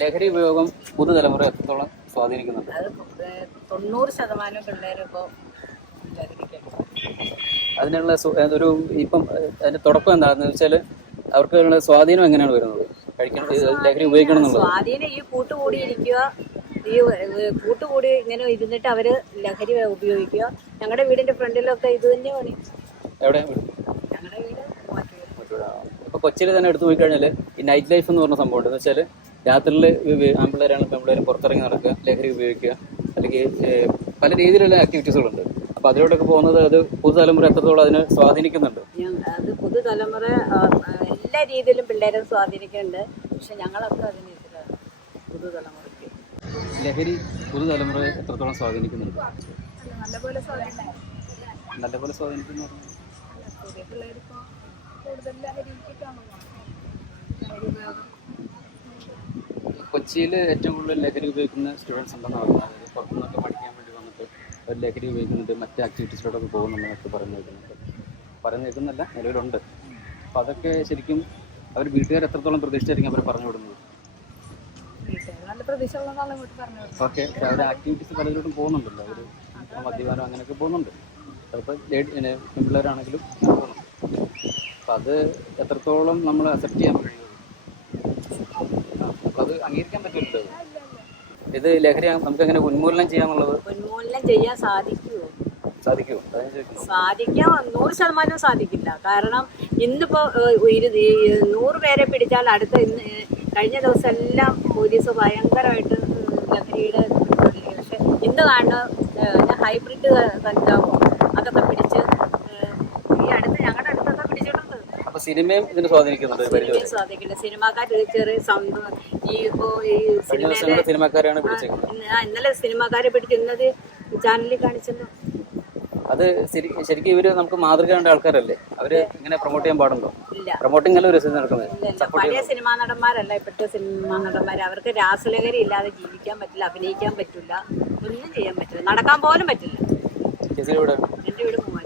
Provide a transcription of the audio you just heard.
ലഹരി ഉപയോഗം പുതുതലമുറ എത്രത്തോളം സ്വാധീനിക്കുന്നുണ്ട്? അത് തൊണ്ണൂറ് ശതമാനം പിള്ളേരും അതിനുള്ള ഒരു ഇപ്പം അതിന്റെ തുടക്കം എന്താണെന്ന് വെച്ചാൽ അവർക്ക് സ്വാധീനം എങ്ങനെയാണ് വരുന്നത്? കഴിക്കണം ലഹരി ഉപയോഗിക്കണം എന്നുള്ളത്. സ്വാധീനം ഈ കൂട്ടുകൂടി ഇരിക്കുക ഈ കൂട്ടുകൂടി ഇങ്ങനെ ഇരുന്നിട്ട് അവർ ലഹരി ഉപയോഗിക്കുക. ഞങ്ങളുടെ വീടിന്റെ ഫ്രണ്ടിലൊക്കെ ഇത് തന്നെ പണി എവിടെ? ഞങ്ങളുടെ വീട്. ഇപ്പൊ കൊച്ചിയിൽ തന്നെ എടുത്തു പോയി കഴിഞ്ഞാൽ ഈ നൈറ്റ് ലൈഫ് എന്ന് പറഞ്ഞ സംഭവം ഉണ്ട് എന്ന് വെച്ചാൽ രാത്രിയിൽ ആൺപിള്ളേരാണ് പെൺപിള്ളേരും പുറത്തിറങ്ങി നടക്കുക ലഹരി ഉപയോഗിക്കുക അല്ലെങ്കിൽ പല രീതിയിലുള്ള ആക്ടിവിറ്റീസുകളുണ്ട് അപ്പൊ അതിലോട്ടൊക്കെ പോകുന്നത് അത് പുതുതലമുറ എത്രത്തോളം അതിനെ സ്വാധീനിക്കുന്നുണ്ട്? അത് പുതുതലമുറ എല്ലാ രീതിയിലും പിള്ളേരെ സ്വാധീനിക്കുന്നുണ്ട്. പക്ഷെ ഞങ്ങളൊക്കെ അതിന് പുതുതലമുറയ്ക്ക്. ലഹരി പുതുതലമുറ എത്രത്തോളം സ്വാധീനിക്കുന്നുണ്ട്? നല്ലപോലെ നല്ലപോലെ സ്വാധീനിക്കുന്നു. പുതിയ പിള്ളേരിപ്പോൾ കൂടുതൽ ലഹരിക്കാണ് കൊച്ചിയിൽ ഏറ്റവും കൂടുതൽ ലഹരി ഉപയോഗിക്കുന്ന സ്റ്റുഡൻസ് ഉണ്ടെന്ന് പറയുന്നത് അതായത് പുറത്തുനിന്നൊക്കെ പഠിക്കാൻ വേണ്ടി വന്നിട്ട് ഒരു ലഹരി ഉപയോഗിക്കുന്നത് മറ്റ് ആക്ടിവിറ്റീസിലോട്ടൊക്കെ പോകുന്നുണ്ടെന്നൊക്കെ പറഞ്ഞു കേൾക്കുന്നുണ്ട്. പറഞ്ഞു കേൾക്കുന്നല്ല നിലവിലുണ്ട്. അപ്പം അതൊക്കെ ശരിക്കും അവർ വീട്ടുകാർ എത്രത്തോളം പ്രതീക്ഷിച്ചായിരിക്കും അവർ പറഞ്ഞു വിടുന്നത്? ഓക്കെ അവരുടെ അവർ ആക്ടിവിറ്റീസ് പലതിലോട്ടും പോകുന്നുണ്ടല്ലോ. അവർ മദ്യപാനം അങ്ങനെയൊക്കെ പോകുന്നുണ്ട്. ചിലപ്പോൾ പെൺപിള്ളേരാണെങ്കിലും പോകുന്നുണ്ട്. അപ്പം അത് എത്രത്തോളം നമ്മൾ അക്സെപ്റ്റ് ചെയ്യാൻ അത് അംഗീകരിക്കാൻ പറ്റില്ലല്ലോ ഇത് ലഹരി നമുക്ക് എങ്ങനെ ഉന്മൂലനം ചെയ്യാന്നുള്ളത് ഉന്മൂലനം ചെയ്യാൻ സാധിക്കുമോ സാധിക്കുമോ സാധിക്കാൻ നൂറ് ശതമാനം സാധിക്കില്ല. കാരണം ഇന്നിപ്പോ നൂറ് പേരെ പിടിച്ചാൽ അടുത്ത ഇന്ന് കഴിഞ്ഞ ദിവസം എല്ലാം പോലീസ് ഭയങ്കരമായിട്ട് ലഹരിയുടെ പക്ഷെ ഇന്ന് കാണുന്ന ഹൈബ്രിഡ് കഞ്ചാവോ അതൊക്കെ പിടിച്ച് ഏഹ്, ഈ അടുത്ത് ഞങ്ങളുടെ അടുത്തൊക്കെ പിടിച്ചിട്ടുണ്ട് അപ്പൊ സിനിമയും ഇതിനെ സ്വാധീനിക്കുന്നുണ്ട് സ്വാധീനിക്കില്ല സിനിമാക്കാർ ചെറിയ ഈ ഇപ്പോ ഈ സിനിമയിലെ സിനിമക്കാരെയാണ് പിടിച്ചേക്കുന്നത്. ഇന്നലെ സിനിമാക്കാരെ പിടിക്കുന്നത് ചാനലിൽ കാണിച്ചല്ലോ. അത് ശരി ശരിക്കും ഇവർ നമുക്ക് മാതൃക വേണ്ട ആൾക്കാരല്ലേ? അവർ ഇങ്ങനെ പ്രൊമോട്ട് ചെയ്യാൻ പാടുണ്ടോ? പ്രൊമോട്ടിംഗ് അല്ല ഒരു സിനിമ നടക്കുന്നത്. പഴയ സിനിമാ നടന്മാരല്ല ഇപ്പോഴത്തെ സിനിമാ നടന്മാർ അവർക്ക് രാസലഹരി ഇല്ലാതെ ജീവിക്കാൻ പറ്റില്ല അഭിനയിക്കാൻ പറ്റില്ല ഒന്നും ചെയ്യാൻ പറ്റില്ല. നടക്കാൻ പോലും പറ്റില്ല. എന്റെ വീട് മൂവാറ്റുപുഴ.